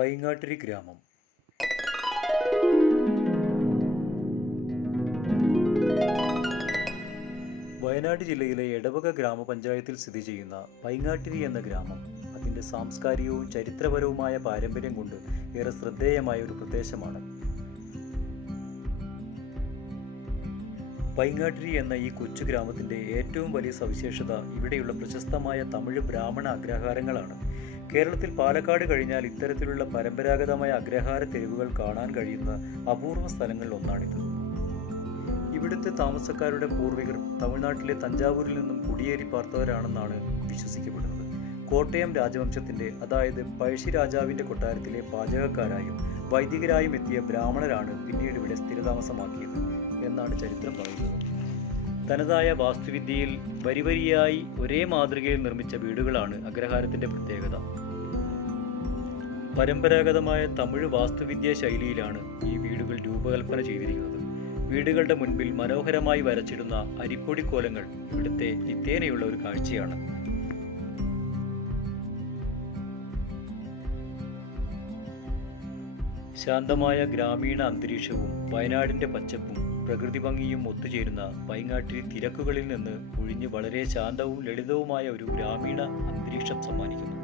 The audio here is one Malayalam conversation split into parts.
പൈങ്ങാട്ടിരി ഗ്രാമം. വയനാട് ജില്ലയിലെ എടവക ഗ്രാമപഞ്ചായത്തിൽ സ്ഥിതി ചെയ്യുന്ന പൈങ്ങാട്ടിരി എന്ന ഗ്രാമം അതിൻ്റെ സാംസ്കാരികവും ചരിത്രപരവുമായ പാരമ്പര്യം കൊണ്ട് ഏറെ ശ്രദ്ധേയമായ ഒരു പ്രദേശമാണ്. പൈങ്ങാട്ടിരി എന്ന ഈ കൊച്ചു ഗ്രാമത്തിൻ്റെ ഏറ്റവും വലിയ സവിശേഷത ഇവിടെയുള്ള പ്രശസ്തമായ തമിഴ് ബ്രാഹ്മണ അഗ്രഹാരങ്ങളാണ്. കേരളത്തിൽ പാലക്കാട് കഴിഞ്ഞാൽ ഇത്തരത്തിലുള്ള പരമ്പരാഗതമായ അഗ്രഹാര തെരുവുകൾ കാണാൻ കഴിയുന്ന അപൂർവ സ്ഥലങ്ങളിൽ ഒന്നാണിത്. ഇവിടുത്തെ താമസക്കാരുടെ പൂർവികർ തമിഴ്നാട്ടിലെ തഞ്ചാവൂരിൽ നിന്നും കുടിയേറി പാർത്തവരാണെന്നാണ് വിശ്വസിക്കപ്പെടുന്നത്. കോട്ടയം രാജവംശത്തിൻ്റെ, അതായത് പഴശ്ശി രാജാവിൻ്റെ കൊട്ടാരത്തിലെ പാചകക്കാരായും വൈദികരായും എത്തിയ ബ്രാഹ്മണരാണ് പിന്നീട് ഇവിടെ സ്ഥിരതാമസമാക്കിയത് എന്നാണ് ചരിത്രം പറയുന്നത്. തനതായ വാസ്തുവിദ്യയിൽ വരിവരിയായി ഒരേ മാതൃകയിൽ നിർമ്മിച്ച വീടുകളാണ് അഗ്രഹാരത്തിൻ്റെ പ്രത്യേകത. പരമ്പരാഗതമായ തമിഴ് വാസ്തുവിദ്യാ ശൈലിയിലാണ് ഈ വീടുകൾ രൂപകൽപ്പന ചെയ്തിരിക്കുന്നത്. വീടുകളുടെ മുൻപിൽ മനോഹരമായി വരച്ചിടുന്ന അരിപ്പൊടി കോലങ്ങൾ ഇവിടുത്തെ നിത്യേനയുള്ള ഒരു കാഴ്ചയാണ്. ശാന്തമായ ഗ്രാമീണ അന്തരീക്ഷവും വയനാടിൻ്റെ പച്ചപ്പും പ്രകൃതി ഭംഗിയും ഒത്തുചേരുന്ന പൈങ്ങാട്ടിരി തിരക്കുകളിൽ നിന്ന് ഒഴിഞ്ഞ് വളരെ ശാന്തവും ലളിതവുമായ ഒരു ഗ്രാമീണ അന്തരീക്ഷം സമ്മാനിക്കുന്നു.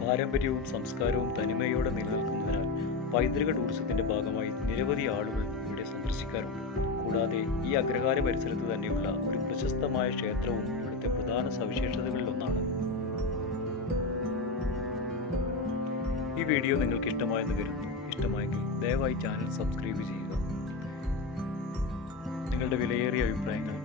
പാരമ്പര്യവും സംസ്കാരവും തനിമയോടെ നിലനിൽക്കുന്നതിനാൽ പൈതൃക ടൂറിസത്തിന്റെ ഭാഗമായി നിരവധി ആളുകൾ ഇവിടെ സന്ദർശിക്കാറുണ്ട്. കൂടാതെ ഈ അഗ്രഹാര പരിസരത്ത് തന്നെയുള്ള ഒരു പ്രശസ്തമായ ക്ഷേത്രവും ഇവിടുത്തെ പ്രധാന സവിശേഷതകളിലൊന്നാണ്. ഈ വീഡിയോ നിങ്ങൾക്ക് ഇഷ്ടമായെന്ന് കരുതുന്നു. ഇഷ്ടമായെങ്കിൽ ദയവായി ചാനൽ സബ്സ്ക്രൈബ് ചെയ്യുക. നിങ്ങളുടെ വിലയേറിയ അഭിപ്രായങ്ങൾ